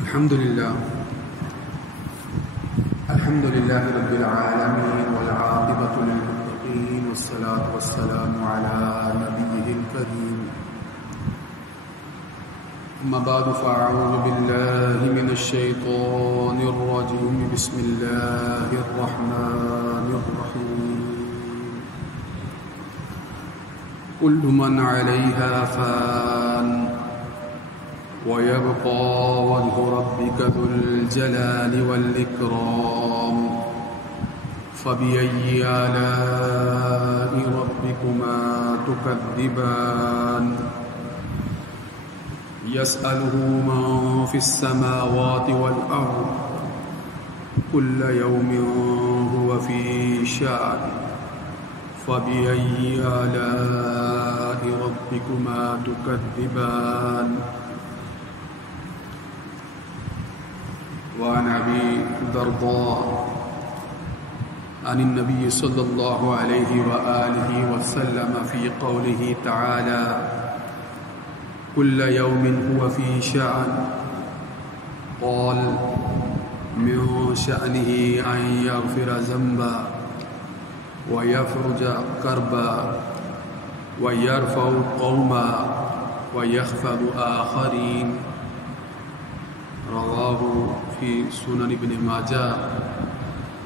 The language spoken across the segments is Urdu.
الحمد لله رب العالمين والعاقبة للمتقين والصلاة والسلام على نبيه الكريم أما بعد فأعوذ بالله من الشيطان الرجيم بسم الله الرحمن الرحيم كل من عليها فان ويبقى وجه ربك ذو الجلال والإكرام فبأي آلاء ربكما تكذبان يسأله من في السماوات والأرض كل يوم هو في شأن فبأي آلاء ربكما تكذبان وعن أبي الدرداء عن النبي صلى الله عليه وآله وسلم في قوله تعالى كل يوم هو في شأن قال من شأنه أن يغفر ذنبا ويفرج كربا ويرفع قوما ويخفض آخرين رواه في سنن ابن ماجه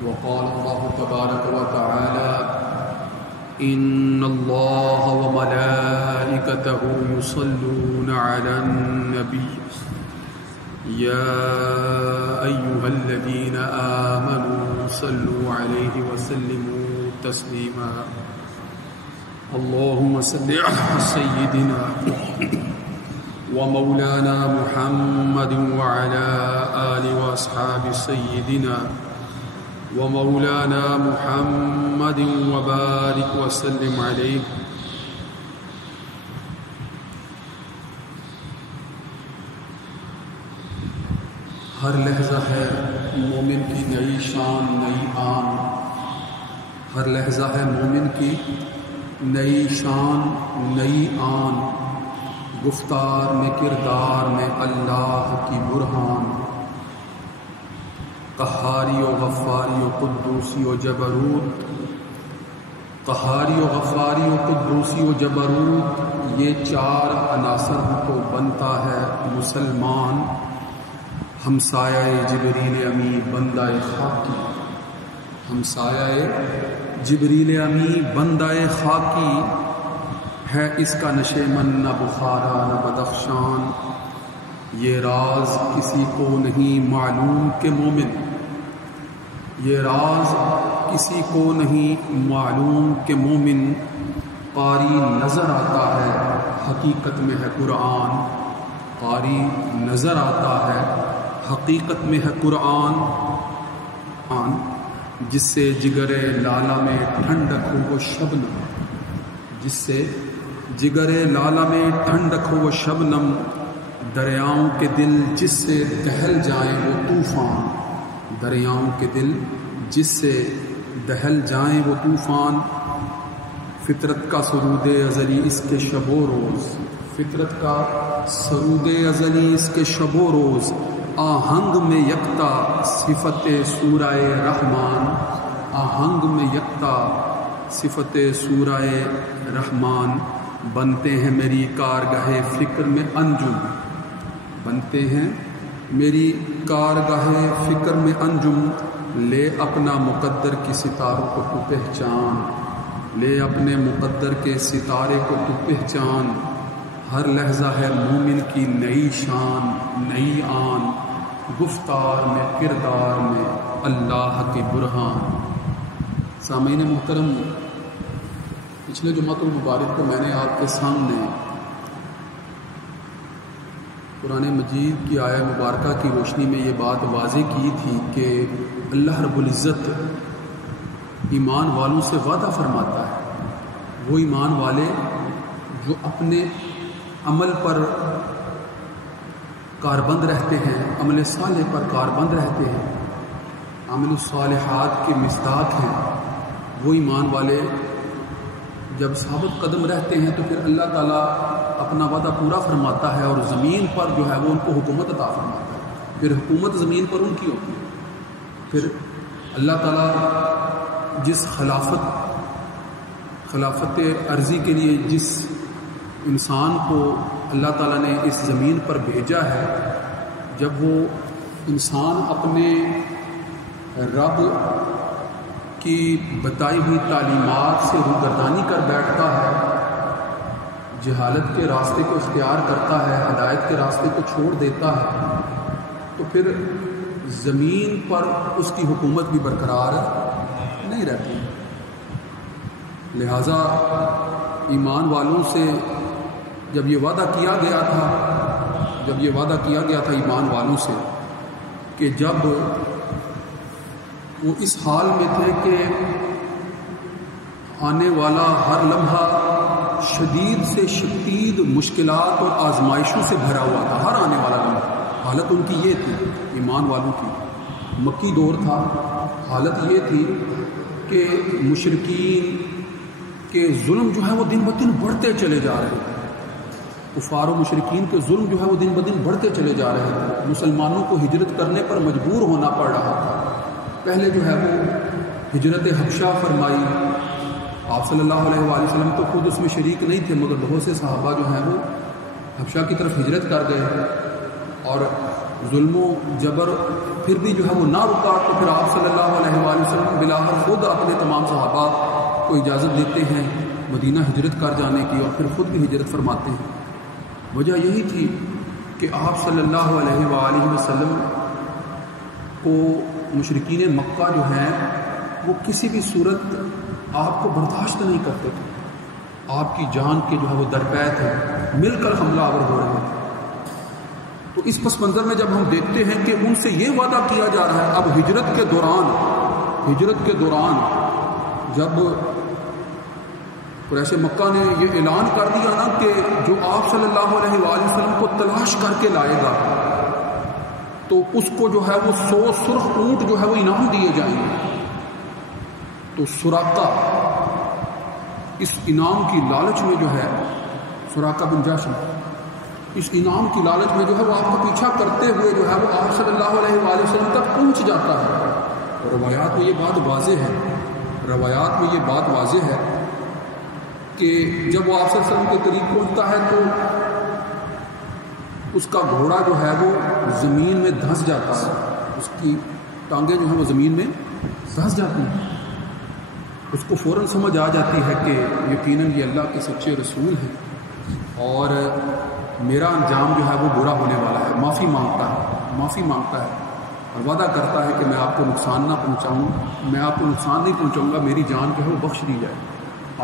وقال الله تبارك وتعالى إن الله وملائكته يصلون على النبي يا أيها الذين آمنوا صلوا عليه وسلموا تسليما اللهم صل على سيدنا ومولانا محمد وعلى آله وأصحاب سيدنا ومولانا محمد وبارك وسلم عليه ہر لحظہ ہے مومن کی نئی شان نئی آن ہر لحظہ ہے مومن کی نئی شان نئی آن گفتار میں کردار میں اللہ کی برہان قہاری و غفاری و قدوسی و جبروت قہاری و غفاری و قدوسی و جبروت یہ چار عناصر کو بنتا ہے مسلمان ہمسایہ جبریل امی بندہ خاکی ہمسایہ جبریل امی بندہ خاکی ہے اس کا نشے من نہ بخارا نہ بدخشان یہ راز کسی کو نہیں معلوم کہ مومن یہ راز کسی کو نہیں معلوم کہ مومن قاری نظر آتا ہے حقیقت میں ہے قرآن قاری نظر آتا ہے حقیقت میں ہے قرآن جس سے جگر لالا میں ٹھنڈک ہو وہ شبنم جس سے جگر لالا میں ٹھنڈک ہو وہ شبنم دریاؤں کے دل جس سے دہل جائیں وہ طوفان دریاؤں کے دل جس سے دہل جائیں وہ طوفان فطرت کا سرود ازلی اس کے شب و روز فطرت کا سرود ازلی اس کے شب و روز آہنگ میں یکتا صفت سورہ رحمان آہنگ میں یکتا صفت سورہ رحمان بنتے ہیں میری کارگاہ فکر میں انجم بنتے ہیں میری کارگاہ فکر میں انجم لے اپنا مقدر کی ستاروں کو تو پہچان لے اپنے مقدر کے ستارے کو تو پہچان ہر لحظہ ہے مومن کی نئی شان نئی آن گفتار میں کردار میں اللہ کی برہان سامعین محترم پچھلے جمعۃ المبارک کو میں نے آپ کے سامنے قرآن مجید کی آیہ مبارکہ کی روشنی میں یہ بات واضح کی تھی کہ اللہ رب العزت ایمان والوں سے وعدہ فرماتا ہے وہ ایمان والے جو اپنے عمل پر کاربند رہتے ہیں عمل صالح پر کاربند رہتے ہیں عمل الصالحات کے مصداق ہیں وہ ایمان والے جب ثابت قدم رہتے ہیں تو پھر اللہ تعالیٰ اپنا وعدہ پورا فرماتا ہے اور زمین پر جو ہے وہ ان کو حکومت عطا فرماتا ہے. پھر حکومت زمین پر ان کی ہوتی ہے. پھر اللہ تعالیٰ جس خلافت عرضی کے لیے جس انسان کو اللہ تعالیٰ نے اس زمین پر بھیجا ہے، جب وہ انسان اپنے رب کی بتائی ہوئی تعلیمات سے روگردانی کر بیٹھتا ہے، جہالت کے راستے کو اختیار کرتا ہے، ہدایت کے راستے کو چھوڑ دیتا ہے، تو پھر زمین پر اس کی حکومت بھی برقرار نہیں رہتی. لہٰذا ایمان والوں سے جب یہ وعدہ کیا گیا تھا ایمان والوں سے کہ جب وہ اس حال میں تھے کہ آنے والا ہر لمحہ شدید سے شدید مشکلات اور آزمائشوں سے بھرا ہوا تھا، ہر آنے والا لمحہ. حالت ان کی یہ تھی، ایمان والوں کی. مکی دور تھا، حالت یہ تھی کہ مشرکین کے ظلم جو ہے وہ دن بدن بڑھتے چلے جا رہے تھے. کفار و مشرکین کے ظلم جو ہے وہ دن بدن بڑھتے چلے جا رہے تھے. مسلمانوں کو ہجرت کرنے پر مجبور ہونا پڑ رہا تھا. پہلے جو ہے وہ ہجرت حبشہ فرمائی. آپ صلی اللہ علیہ وآلہ وسلم تو خود اس میں شریک نہیں تھے، مگر بہت سے صحابہ جو ہیں وہ حبشہ کی طرف ہجرت کر گئے، اور ظلم و جبر پھر بھی جو ہے وہ نہ رکا. تو پھر آپ صلی اللہ علیہ وآلہ وسلم بلاخر خود اپنے تمام صحابہ کو اجازت دیتے ہیں مدینہ ہجرت کر جانے کی، اور پھر خود بھی ہجرت فرماتے ہیں. وجہ یہی تھی کہ آپ صلی اللہ علیہ وآلہ وسلم کو مشرکین مکہ جو ہیں وہ کسی بھی صورت آپ کو برداشت نہیں کرتے تھے. آپ کی جان کے جو ہے وہ درپے تھے، مل کر حملہ آور ہو رہے تھے. تو اس پس منظر میں جب ہم دیکھتے ہیں کہ ان سے یہ وعدہ کیا جا رہا ہے، اب ہجرت کے دوران جب قریش مکہ نے یہ اعلان کر دیا نا کہ جو آپ صلی اللہ علیہ وآلہ وسلم کو تلاش کر کے لائے گا تو اس کو جو ہے وہ 100 سرخ اونٹ جو ہے وہ انعام دیے جائیں گے. تو سراقہ اس انعام کی لالچ میں جو ہے، سراقہ بن جاشم اس انعام کی لالچ میں جو ہے وہ آپ کا پیچھا کرتے ہوئے جو ہے وہ آپ صلی اللہ علیہ وآلہ وسلم تک پہنچ جاتا ہے. اور روایات میں یہ بات واضح ہے کہ جب وہ آپ صلی اللہ علیہ وسلم کے قریب پہنچتا ہے تو اس کا گھوڑا جو ہے وہ زمین میں دھنس جاتا ہے، اس کی ٹانگیں جو ہیں وہ زمین میں دھنس جاتی ہیں. اس کو فوراً سمجھ آ جاتی ہے کہ یقیناً یہ اللہ کے سچے رسول ہیں اور میرا انجام جو ہے وہ برا ہونے والا ہے. معافی مانگتا ہے اور وعدہ کرتا ہے کہ میں آپ کو نقصان نہیں پہنچاؤں گا، میری جان جو ہے وہ بخش دی جائے.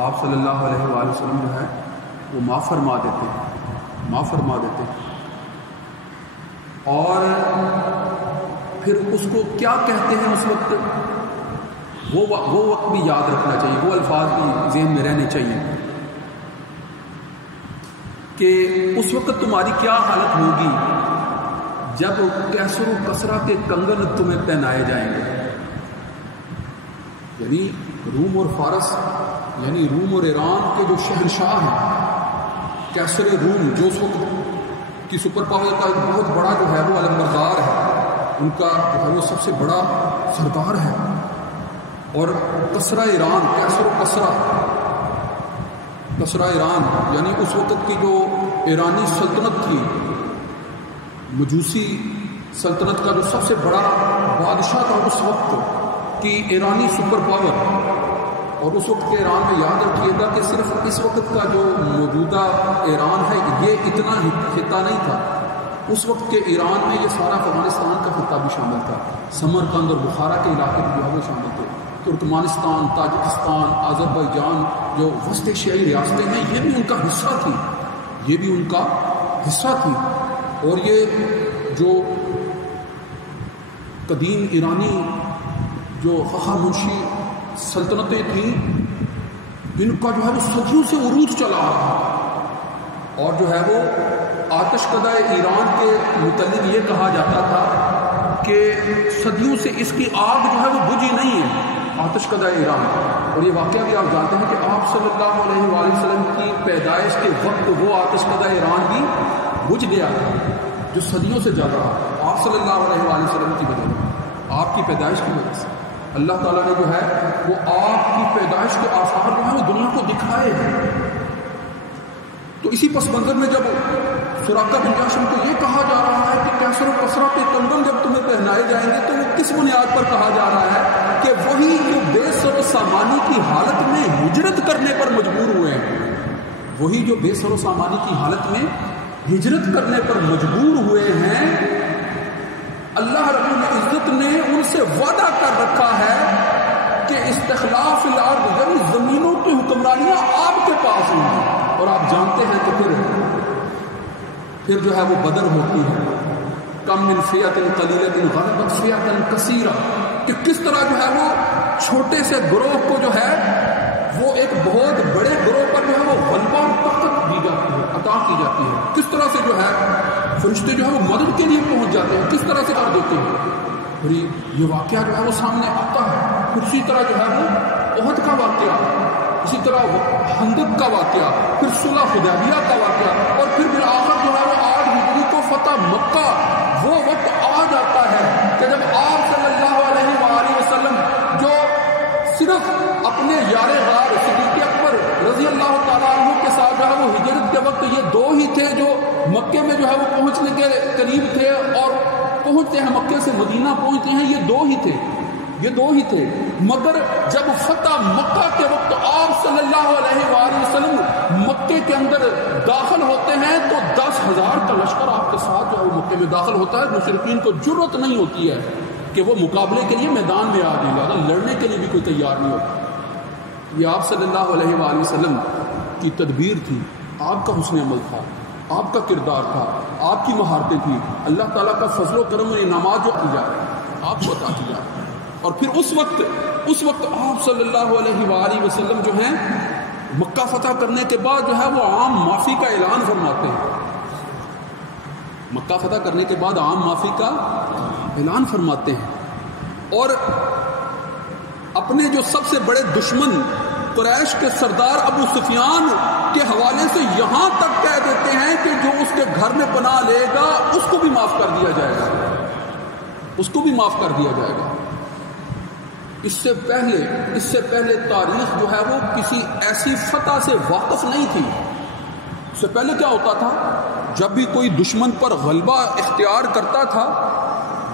آپ صلی اللہ علیہ وآلہ وسلم جو ہے وہ معاف فرما دیتے ہیں. اور پھر اس کو کیا کہتے ہیں اس وقت، وہ وقت بھی یاد رکھنا چاہیے، وہ الفاظ بھی ذہن میں رہنے چاہیے کہ اس وقت تمہاری کیا حالت ہوگی جب کیسر و کسرا کے کنگن تمہیں پہنائے جائیں گے. یعنی روم اور فارس، یعنی روم اور ایران کے جو شہنشاہ ہیں، کیسر روم جو اس وقت کی سپر پاور کا ایک بہت بڑا جو ہے وہ علمبردار ہے، ان کا جو ہے وہ سب سے بڑا سردار ہے. اور کسرا ایران، کسرا ایران یعنی اس وقت کی جو ایرانی سلطنت تھی، مجوسی سلطنت کا جو سب سے بڑا بادشاہ تھا اس وقت کی ایرانی سپر پاور. اور اس وقت کے ایران میں یاد رکھیے گا کہ صرف اس وقت کا جو موجودہ ایران ہے یہ اتنا خطہ نہیں تھا. اس وقت کے ایران میں یہ سارا افغانستان کا خطہ بھی شامل تھا، سمرقند اور بخارا کے علاقے بھی جو ہے وہ شامل تھے. ترکمانستان، تاجکستان، آذربائیجان جو وسط ایشیائی ریاستیں ہیں یہ بھی ان کا حصہ تھی. اور یہ جو قدیم ایرانی جو ہخامنشی سلطنتیں تھیں ان کا جو ہے وہ صدیوں سے عروج چلا رہا. اور جو ہے وہ آتش کدہ ایران کے متعلق یہ کہا جاتا تھا کہ صدیوں سے اس کی آگ جو ہے وہ بجھی نہیں ہے، آتش کدہ ایران. اور یہ واقعہ بھی آپ جانتے ہیں کہ آپ صلی اللہ علیہ وآلہ وسلم کی پیدائش کے وقت وہ آتش کدہ ایران بھی بجھ گیا تھا جو صدیوں سے جل رہا تھا. آپ صلی اللہ علیہ وآلہ وسلم کی وجہ سے، آپ کی پیدائش کی وجہ سے اللہ تعالیٰ نے جو ہے وہ آپ کی پیدائش کے آثار جو ہیں وہ دنیا کو دکھائے ہیں۔ تو اسی پس منظر میں جب سراقہ بن جاشم کو یہ کہا جا رہا ہے کہ کیسر و کسرا کے کنگن جب تمہیں پہنائے جائیں گے، تو وہ کس بنیاد پر کہا جا رہا ہے کہ وہی جو بے سر و سامانی کی حالت میں ہجرت کرنے پر مجبور ہوئے ہیں، وہی جو بے سر و سامانی کی حالت میں ہجرت کرنے پر مجبور ہوئے ہیں، اللہ رب العزت نے ان سے وعدہ کر رکھا ہے کہ استخلاف الارض یعنی زمینوں کی حکمرانیاں آپ کے پاس ہوں گی۔ اور آپ جانتے ہیں کہ پھر جو ہے وہ بدر ہوتی ہے، کم من فئۃ قلیلۃ غلبت فئۃ کثیرہ، کہ کس طرح جو ہے وہ چھوٹے سے گروہ کو جو ہے وہ ایک بہت بڑے گروہ پر جو ہے وہ غلبہ اور طاقت دی جاتی ہے، عطا کی جاتی ہے، کس طرح سے جو ہے فرشتے جو ہے وہ مدد کے لیے پہنچ جاتے ہیں، کس طرح سے کر دیتے ہیں۔ اور یہ واقعہ جو ہے وہ سامنے آتا ہے۔ پھر اسی طرح جو ہے وہ احد کا واقعہ، اسی طرح خندق کا واقعہ، پھر صلح حدیبیہ کا واقعہ، اور پھر بالآخر جو ہے وہ 8 ہجری کو فتح مکہ، وہ وقت آ جاتا ہے کہ جب آپ صلی اللہ علیہ وآلہ وسلم جو صرف اپنے یار غار صدیق اکبر رضی اللہ تعالیٰ عنہ کے ساتھ جو ہے وہ ہجرت کے وقت یہ 2 ہی تھے جو مکے میں جو ہے وہ پہنچنے کے قریب تھے، اور پہنچتے ہیں مکے سے مدینہ پہنچتے ہیں، یہ 2 ہی تھے، یہ 2 ہی تھے۔ مگر جب فتح مکہ کے وقت آپ صلی اللہ علیہ وآلہ وسلم مکے کے اندر داخل ہوتے ہیں تو 10,000 کا لشکر آپ کے ساتھ جو ہے وہ مکے میں داخل ہوتا ہے۔ مشرکین کو جرأت نہیں ہوتی ہے کہ وہ مقابلے کے لیے میدان میں آ جائیں گے، لڑنے کے لیے بھی کوئی تیار نہیں ہوتا۔ یہ آپ صلی اللہ علیہ وآلہ وسلم کی تدبیر تھی، آپ کا حسن عمل تھا، آپ کا کردار تھا، آپ کی مہارتیں تھیں، اللہ تعالیٰ کا فضل و کرم و انعامات جو کی جا رہے ہیں آپ کو عطا کی جا رہے ہیں۔ اور پھر اس وقت آپ صلی اللہ علیہ وآلہ وسلم جو ہیں مکہ فتح کرنے کے بعد جو ہے وہ عام معافی کا اعلان فرماتے ہیں۔ مکہ فتح کرنے کے بعد عام معافی کا اعلان فرماتے ہیں، اور اپنے جو سب سے بڑے دشمن قریش کے سردار ابو سفیان کے حوالے سے یہاں تک کہہ دیتے ہیں کہ جو اس کے گھر میں پناہ لے گا اس کو بھی معاف کر دیا جائے گا، اس کو بھی معاف کر دیا جائے گا۔ اس سے پہلے تاریخ جو ہے وہ کسی ایسی فتح سے واقف نہیں تھی۔ اس سے پہلے کیا ہوتا تھا، جب بھی کوئی دشمن پر غلبہ اختیار کرتا تھا،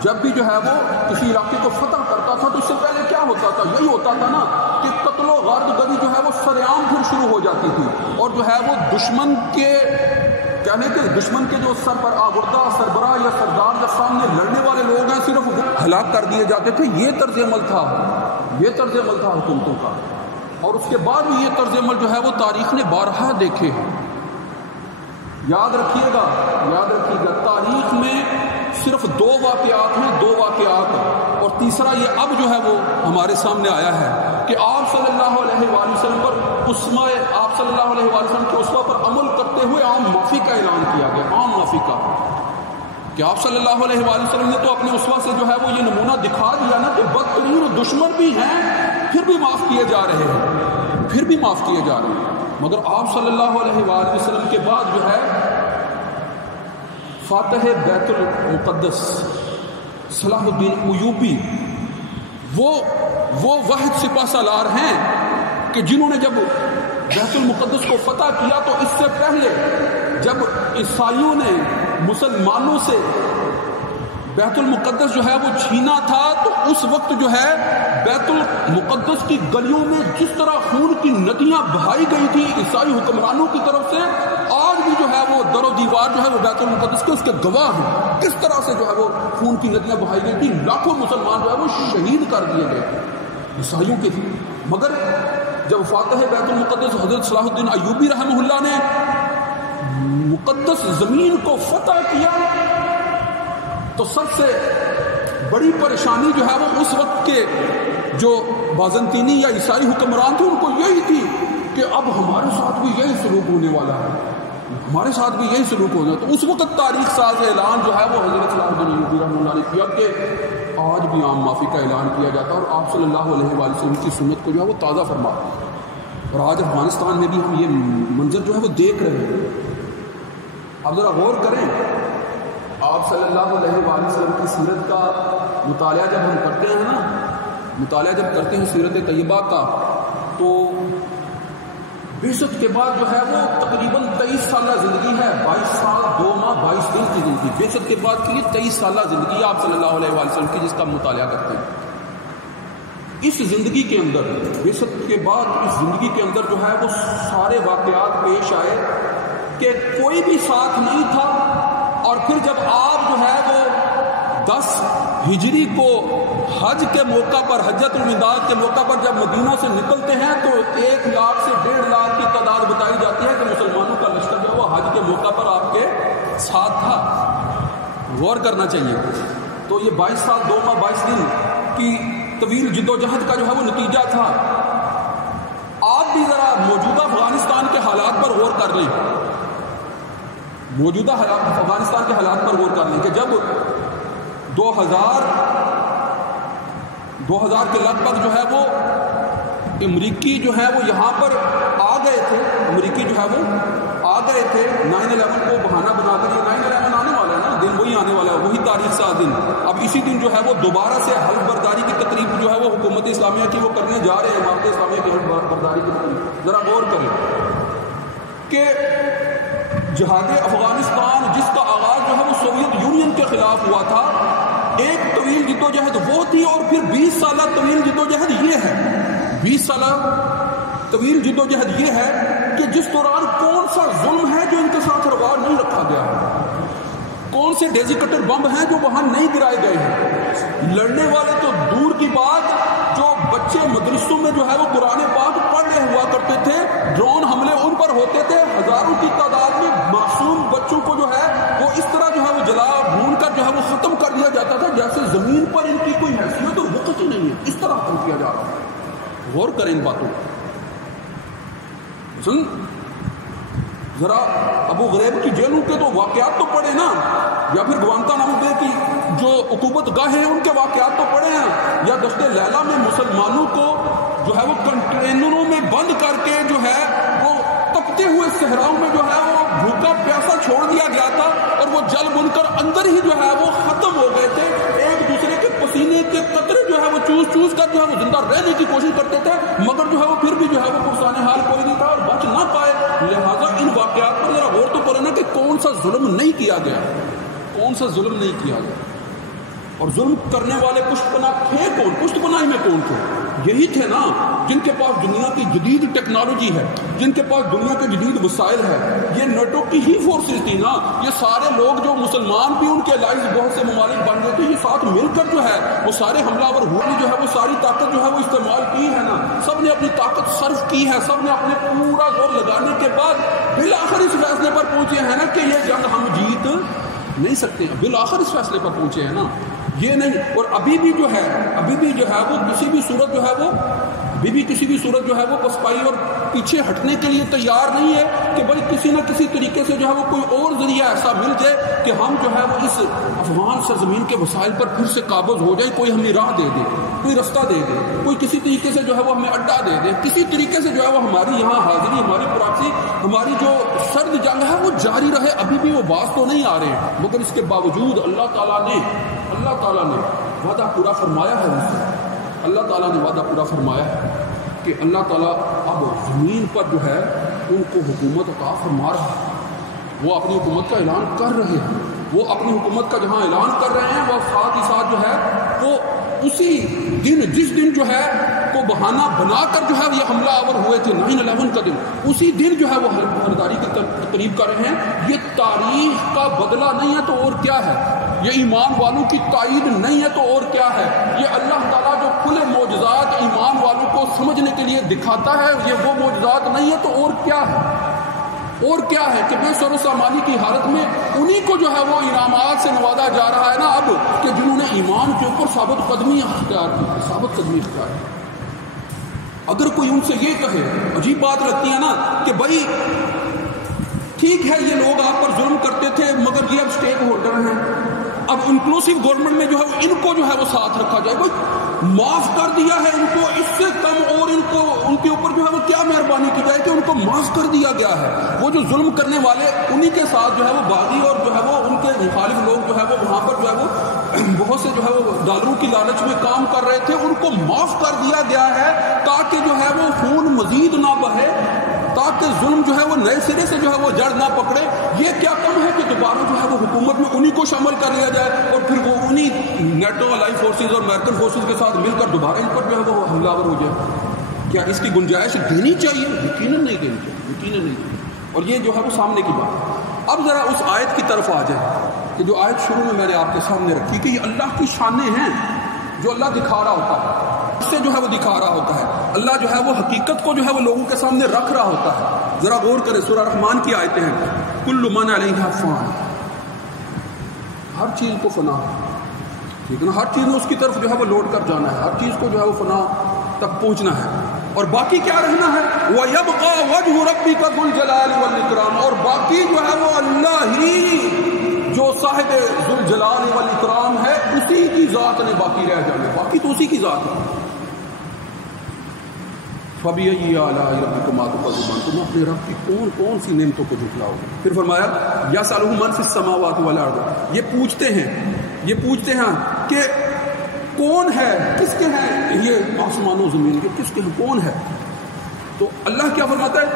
جب بھی جو ہے وہ کسی علاقے کو فتح کرتا تھا، تو اس سے پہلے کیا ہوتا تھا، یہی ہوتا تھا نا کہ قتل و غارت گری جو ہے وہ سرعام پھر شروع ہو جاتی تھی، اور جو ہے وہ دشمن کے جو آوردہ سربراہ یا سردار یا سامنے لڑنے والے لوگ ہیں صرف ہلاک کر دیے جاتے تھے۔ یہ طرز عمل تھا حکومتوں کا، اور اس کے بعد بھی یہ طرز عمل جو ہے وہ تاریخ نے بارہا دیکھے ہیں۔ یاد رکھیے گا تاریخ میں صرف 2 واقعات ہیں، 2 واقعات، اور تیسرا یہ اب جو ہے وہ ہمارے سامنے آیا ہے کہ آپ صلی اللہ علیہ وآلہ وسلم پر آپ صلی اللہ علیہ وآلہ وسلم کے اسوہ پر عمل کرتے ہوئے عام معافی کا اعلان کیا گیا، عام معافی کا، کہ آپ صلی اللہ علیہ وآلہ وسلم نے تو اپنے اسوہ سے جو ہے وہ یہ نمونہ دکھا دیا نا کہ بدترین دشمن بھی ہیں پھر بھی معاف کیے جا رہے ہیں، مگر آپ صلی اللہ علیہ وآلہ وسلم کے بعد جو ہے فاتح بیت المقدس صلاح الدین ایوبی وہ واحد سپہ سالار ہیں کہ جنہوں نے جب بیت المقدس کو فتح کیا تو اس سے پہلے جب عیسائیوں نے مسلمانوں سے بیت المقدس جو ہے وہ چھینا تھا تو اس وقت جو ہے بیت المقدس کی گلیوں میں جس طرح خون کی ندیاں بہائی گئی تھی عیسائی حکمرانوں کی طرف سے، آج بھی جو ہے وہ در و دیوار جو ہے وہ بیت المقدس کے اس کے گواہ ہیں کس طرح سے جو ہے وہ خون کی ندیاں بہائی گئی تھی، لاکھوں مسلمان جو ہے وہ شہید کر دیے گئے عیسائیوں کے تھے۔ مگر جب فاتح بیت المقدس حضرت صلاح الدین ایوبی رحمہ اللہ نے مقدس زمین کو فتح کیا تو سب سے بڑی پریشانی جو ہے وہ اس وقت کے جو بازنطینی یا عیسائی حکمران تھے ان کو یہی تھی کہ اب ہمارے ساتھ بھی یہی سلوک ہونے والا ہے، ہمارے ساتھ بھی یہی سلوک ہونا ہے۔ تو اس وقت تاریخ ساز اعلان جو ہے وہ حضرت صلاح الدین ایوبی رحمہ اللہ نے کیا کہ آج بھی عام معافی کا اعلان کیا جاتا ہے، اور آپ صلی اللہ علیہ وآلہ وسلم کی سنت کو جو ہے وہ تازہ فرما، اور آج افغانستان میں بھی ہم یہ منظر جو ہے وہ دیکھ رہے ہیں۔ اب ذرا غور کریں آپ صلی اللہ علیہ وآلہ وسلم کی سیرت کا مطالعہ جب ہم کرتے ہیں نا، مطالعہ جب کرتے ہیں سیرت طیبہ کا، تو بعثت کے بعد جو ہے وہ تقریباً 23 سالہ زندگی ہے، 22 سال 2 ماہ 22 دن کی زندگی، بعثت کے بعد کی 23 سالہ زندگی ہے آپ صلی اللہ علیہ وآلہ وسلم کی، جس کا مطالعہ کرتے ہیں۔ اس زندگی کے اندر، بعثت کے بعد اس زندگی کے اندر جو ہے وہ سارے واقعات پیش آئے کہ کوئی بھی ساتھ نہیں تھا، اور پھر جب آپ جو ہے وہ 10 ہجری کو حج کے موقع پر، حجۃ الوداع کے موقع پر جب مدینہ سے نکلتے ہیں تو 1 لاکھ سے 1.5 لاکھ کی تعداد بتائی جاتی ہے کہ مسلمانوں کا لشکر جو وہ حج کے موقع پر آپ کے ساتھ تھا۔ غور کرنا چاہیے۔ تو یہ 22 سال 2 ماہ 22 دن کی طویل جدوجہد کا جو ہے وہ نتیجہ تھا۔ آپ بھی ذرا موجودہ افغانستان کے حالات پر غور کر لیں، موجودہ افغانستان کے حالات پر غور کر لیں کہ جب 2000 کے لگ بھگ جو ہے وہ امریکی جو ہے وہ یہاں پر آ گئے تھے، امریکی جو ہے وہ آ گئے تھے 9/11 کو بہانہ بنا کر۔ یہ 9/11 آنے والا ہے نا، دن وہی آنے والا ہے، وہی تاریخ سے دن۔ اب اسی دن جو ہے وہ دوبارہ سے حلف برداری کی تقریب جو ہے وہ حکومت اسلامیہ کی وہ کرنے جا رہے ہیں، امارت اسلامیہ کی حلف برداری کی تقریب۔ ذرا غور کریں کہ جہاد افغانستان جس کا آغاز جو ہے وہ سوویت یونین کے خلاف ہوا تھا، ایک طویل جدوجہد وہ تھی، اور پھر 20 سالہ طویل جدوجہد یہ ہے، 20 سالہ طویل جدوجہد یہ ہے کہ جس دوران کون سا ظلم ہے جو ان کے ساتھ روا نہیں رکھا گیا، کون سے ڈیزی کٹر بم ہیں جو وہاں نہیں گرائے گئے ہیں۔ لڑنے والے تو دور کی بات، جو بچے مدرسوں میں جو ہے وہ قرآن پاک پڑھ رہے ہوا کرتے تھے، ڈرون حملے ان پر ہوتے تھے، ہزاروں کی تعداد میں معصوم بچوں کو جو ہے وہ اس طرح جو ہے وہ جلا بھون کر جو ہے وہ ختم کر دیا جاتا تھا جیسے زمین پر ان کی کوئی حیثیت اور وقت ہی نہیں ہے، اس طرح ختم کیا جا رہا ہے۔ غور کریں ان باتوں کو۔ ذرا ابو غریب کی جیلوں کے تو واقعات تو پڑھے نا، یا پھر گوانتانامو بے کی جو عقوبت گاہیں ہیں ان کے واقعات تو پڑھے ہیں، یا دشت لیلہ میں مسلمانوں کو جو ہے وہ کنٹینروں میں بند کر کے جو ہے وہ تپتے ہوئے صحراؤں میں جو ہے وہ بھوکا پیاسا چھوڑ دیا گیا تھا، اور وہ جل بن کر اندر ہی جو ہے وہ ختم ہو گئے تھے، ایک دوسرے کے پسینے کے قطرے جو ہے وہ چوس چوس کر جو ہے وہ زندہ رہنے کی کوشش کرتے تھے، مگر جو ہے وہ پھر بھی جو ہے وہ پرسان حال کوئی نہیں تھا اور بچ نہ پائے۔ لہٰذا ان واقعات پر ذرا غور تو کرنا کہ کون سا ظلم نہیں کیا گیا، کون سا ظلم نہیں کیا گیا، اور ظلم کرنے والے پشت پناہ تھے کون، پشت پناہی میں کون تھے؟ یہی تھے نا جن کے پاس دنیا کی جدید ٹیکنالوجی ہے، جن کے پاس دنیا کے جدید وسائل ہے، یہ نیٹو کی ہی فورسز تھی نا۔ یہ سارے لوگ جو مسلمان بھی ان کے لائز بہت سے ممالک بن گئے تھے، یہ ساتھ مل کر جو ہے وہ سارے حملہ آور ہوئے، جو ہے وہ ساری طاقت جو ہے وہ استعمال کی ہے نا، سب نے اپنی طاقت صرف کی ہے، سب نے اپنے پورا زور لگانے کے بعد بالآخر اس فیصلے پر پہنچے ہیں نا کہ یہ جنگ ہم جیت نہیں سکتے ہیں، بالآخر اس فیصلے پر پہنچے ہیں نا، یہ نہیں۔ اور ابھی بھی جو ہے وہ کسی بھی صورت جو ہے وہ کسی بھی صورت جو ہے وہ پسپائی اور پیچھے ہٹنے کے لیے تیار نہیں ہے کہ بھائی کسی نہ کسی طریقے سے جو ہے وہ کوئی اور ذریعہ ایسا مل جائے کہ ہم جو ہے وہ اس افغان سرزمین کے وسائل پر پھر سے قابض ہو جائے، کوئی ہمیں راہ دے دے، کوئی رستہ دے دے، کوئی کسی طریقے سے جو ہے وہ ہمیں اڈا دے دے، کسی طریقے سے جو ہے وہ ہماری یہاں حاضری، ہماری پراکسی، ہماری جو سرد جنگ ہے وہ جاری رہے۔ ابھی بھی وہ باز تو نہیں آ رہے ہیں، مگر اس کے باوجود اللہ تعالیٰ نے وعدہ پورا فرمایا ہے ان سے، اللہ تعالیٰ نے وعدہ پورا فرمایا ہے کہ اللہ تعالیٰ اب زمین پر جو ہے ان کو حکومت عطا فرما رہا ہے، وہ اپنی حکومت کا اعلان کر رہے ہیں، وہ اپنی حکومت کا جہاں اعلان کر رہے ہیں وہ ساتھ ہی ساتھ جو ہے وہ اسی دن جس دن جو ہے کو بہانہ بنا کر جو ہے یہ حملہ آور ہوئے تھے 9/11 کا دن، اسی دن جو ہے وہ حلف برداری کی تقریب کر رہے ہیں۔ یہ تاریخ کا بدلہ نہیں ہے تو اور کیا ہے، یہ ایمان والوں کی تائید نہیں ہے تو اور کیا ہے، یہ اللہ تعالیٰ جو کھلے معجزات ایمان والوں کو سمجھنے کے لیے دکھاتا ہے، یہ وہ معجزات نہیں ہے تو اور کیا ہے، اور کیا ہے کہ بے سر و سامانی کی حالت میں انہی کو جو ہے وہ انعامات سے نوازا جا رہا ہے نا اب، کہ جنہوں نے ایمان کے اوپر ثابت قدمی اختیار کی۔ اگر کوئی ان سے یہ کہے، عجیب بات لگتی ہے نا کہ بھائی ٹھیک ہے یہ لوگ آپ پر ظلم کرتے تھے مگر یہ اب اسٹیک ہولڈر ہیں، اب انکلوسیو گورنمنٹ میں جو ہے ان کو جو ہے وہ ساتھ رکھا جائے، بھائی معاف کر دیا ہے ان کو، اس سے کم اور ان کے اوپر جو ہے وہ کیا مہربانی کی جائے کہ ان کو معاف کر دیا گیا ہے۔ وہ جو ظلم کرنے والے انہی کے ساتھ جو ہے وہ باغی اور جو ہے وہ ان کے مخالف لوگ جو ہے وہ وہاں پر جو ہے وہ بہت سے جو ہے وہ ڈالروں کی لالچ میں کام کر رہے تھے، ان کو معاف کر دیا گیا ہے تاکہ جو ہے وہ خون مزید نہ بہے، تاکہ ظلم جو ہے وہ نئے سرے سے جو ہے وہ جڑ نہ پکڑے۔ یہ کیا کم ہے کہ دوبارہ جو ہے وہ حکومت میں انہی کو شامل کر لیا جائے اور پھر وہ انہی نیٹو الائی فورسز اور امریکن فورسز کے ساتھ مل کر دوبارہ ان پر جو ہے وہ حملہ آور ہو جائے۔ کیا اس کی گنجائش دینی چاہیے؟ یقیناً نہیں دینی چاہیے، یقیناً نہیں دینی۔ اور یہ جو ہے وہ سامنے کی بات ہے۔ اب ذرا اس آیت کی طرف آ جائے کہ جو آیت شروع میں نے آپ کے سامنے رکھی کہ یہ اللہ کی شانیں ہیں جو اللہ دکھا رہا ہوتا ہے، اس سے جو ہے وہ دکھا رہا ہوتا ہے، اللہ جو ہے وہ حقیقت کو جو ہے وہ لوگوں کے سامنے رکھ رہا ہوتا ہے۔ ذرا غور کریں، سورہ رحمان کی آیتیں ہیں، کل من علیہا فان، ہر چیز کو فنا، ٹھیک ہے نا، ہر چیز میں اس کی طرف جو ہے وہ لوٹ کر جانا ہے، ہر چیز کو جو ہے وہ فنا تک پہنچنا ہے، اور باقی کیا رہنا ہے؟ وَيَبْقَى وَجْهُ رَبِّكَ ذُو الْجَلَالِ وَالْإِكْرَامِ، اور باقی جو ہے وہ اللہ ہی جو صاحب ذو الجلال والاکرام ہے، اسی کی ذات نے باقی رہ جانا، باقی تو اسی کی ذات ہے۔ فَبِأَيِّ آلَاءِ رَبِّكُمَا تُكَذِّبَانِ، تم اپنے رب کی کون کون سی نعمتوں کو جھٹلاؤ گے؟ پھر فرمایا یَسْأَلُهُ مَن فِي السَّمَاوَاتِ وَالْأَرْضِ، یہ پوچھتے ہیں کہ کون ہے، کس کے ہیں یہ آسمان و زمین کے، کس کے ہیں، کون ہے؟ تو اللہ کیا فرماتا ہے؟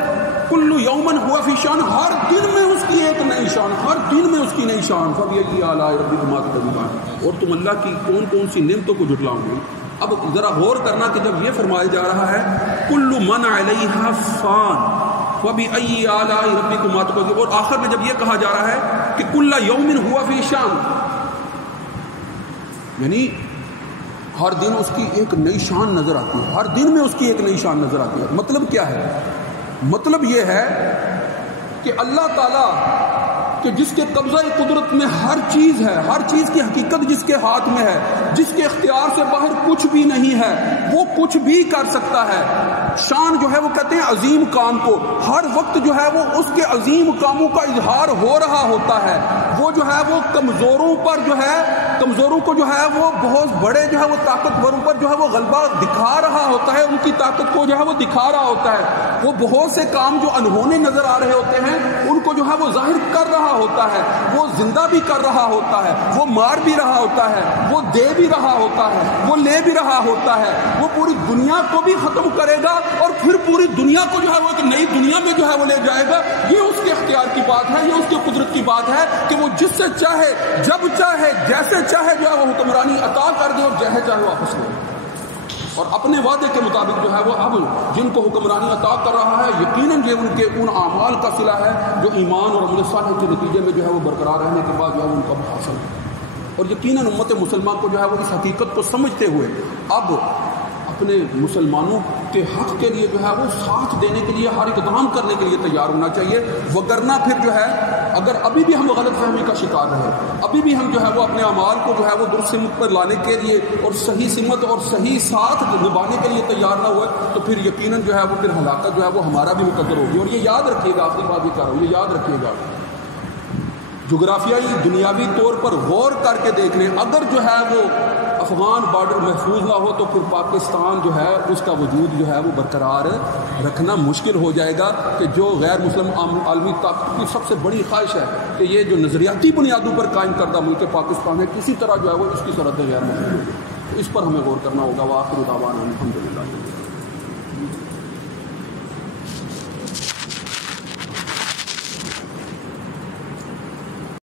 کل یومن ہوا فی شان، ہر دن میں اس کی ایک نئی شان، ہر دن میں اس کی نئی شان۔ فبأي آلاء ربكما تكذبان، اور تم اللہ کی کون کون سی نعمتوں کو جھٹلاؤ گے؟ اب ذرا غور کرنا کہ جب یہ فرمایا جا رہا ہے کل من علیہا فان فبأي آلاء ربكما تكذبان، اور آخر میں جب یہ کہا جا رہا ہے کہ کل یومن ہوا فی شان، یعنی ہر دن اس کی ایک نئی شان نظر آتی ہے، ہر دن میں اس کی ایک نئی شان نظر آتی ہے۔ مطلب کیا ہے؟ مطلب یہ ہے کہ اللہ تعالیٰ کہ جس کے قبضہ قدرت میں ہر چیز ہے، ہر چیز کی حقیقت جس کے ہاتھ میں ہے، جس کے اختیار سے باہر کچھ بھی نہیں ہے، وہ کچھ بھی کر سکتا ہے۔ شان جو ہے وہ کہتے ہیں عظیم کام کو، ہر وقت جو ہے وہ اس کے عظیم کاموں کا اظہار ہو رہا ہوتا ہے۔ وہ جو ہے وہ کمزوروں پر جو ہے، کمزوروں کو جو ہے وہ بہت بڑے جو ہے وہ طاقتوروں پر جو ہے وہ غلبہ دکھا رہا ہوتا ہے، ان کی طاقت کو جو ہے وہ دکھا رہا ہوتا ہے۔ وہ بہت سے کام جو انہونے نظر آ رہے ہوتے ہیں ان کو جو ہے وہ ظاہر کر رہا ہوتا ہے، وہ زندہ بھی کر رہا ہوتا ہے، وہ مار بھی رہا ہوتا ہے، وہ دے بھی رہا ہوتا ہے، وہ لے بھی رہا ہوتا ہے۔ وہ پوری دنیا کو بھی ختم کرے گا اور پھر پوری دنیا کو جو ہے وہ ایک نئی دنیا میں جو ہے وہ لے جائے گا۔ یہ اس کے اختیار کی بات ہے، یہ اس کی قدرت کی بات ہے کہ وہ جس سے چاہے، جب چاہے، جیسے چاہے جو ہے وہ حکمرانی عطا کر دے اور جیسے چاہے واپس لے، اور اپنے وعدے کے مطابق جو ہے وہ اب جن کو حکمرانی عطا کر رہا ہے یقیناً یہ ان کے ان اعمال کا صلہ ہے جو ایمان اور عمل صالح کے نتیجے میں جو ہے وہ برقرار رہنے کے بعد جو ہے ان کا حاصل ہے۔ اور یقیناً امت مسلمان کو جو ہے وہ اس حقیقت کو سمجھتے ہوئے اب اپنے مسلمانوں کے حق کے لیے جو ہے وہ ساتھ دینے کے لیے ہر اقدام کرنے کے لیے تیار ہونا چاہیے، وگرنہ پھر جو ہے اگر ابھی بھی ہم غلط فہمی کا شکار رہے، ابھی بھی ہم جو ہے وہ اپنے اعمال کو جو ہے وہ درست سمت پر لانے کے لیے اور صحیح سمت اور صحیح ساتھ نبھانے کے لیے تیار نہ ہوئے تو پھر یقیناً جو ہے وہ پھر ہلاکت جو ہے وہ ہمارا بھی مقدر ہوگی۔ اور یہ یاد رکھیے گا، آخری بات یہ کہہ رہا ہوں، یہ یاد رکھیے گا، جغرافیائی دنیاوی طور پر غور کر کے دیکھ لیں، اگر جو ہے وہ افغان بارڈر محفوظ نہ ہو تو پھر پاکستان جو ہے اس کا وجود جو ہے وہ برقرار رکھنا مشکل ہو جائے گا، کہ جو غیر مسلم عالمی طاقت کی سب سے بڑی خواہش ہے کہ یہ جو نظریاتی بنیادوں پر قائم کردہ ملک پاکستان ہے کسی طرح جو ہے وہ اس کی سرحد غیر مسلم ہو، اس پر ہمیں غور کرنا ہوگا۔ وآخر دعوانا الحمدللہ۔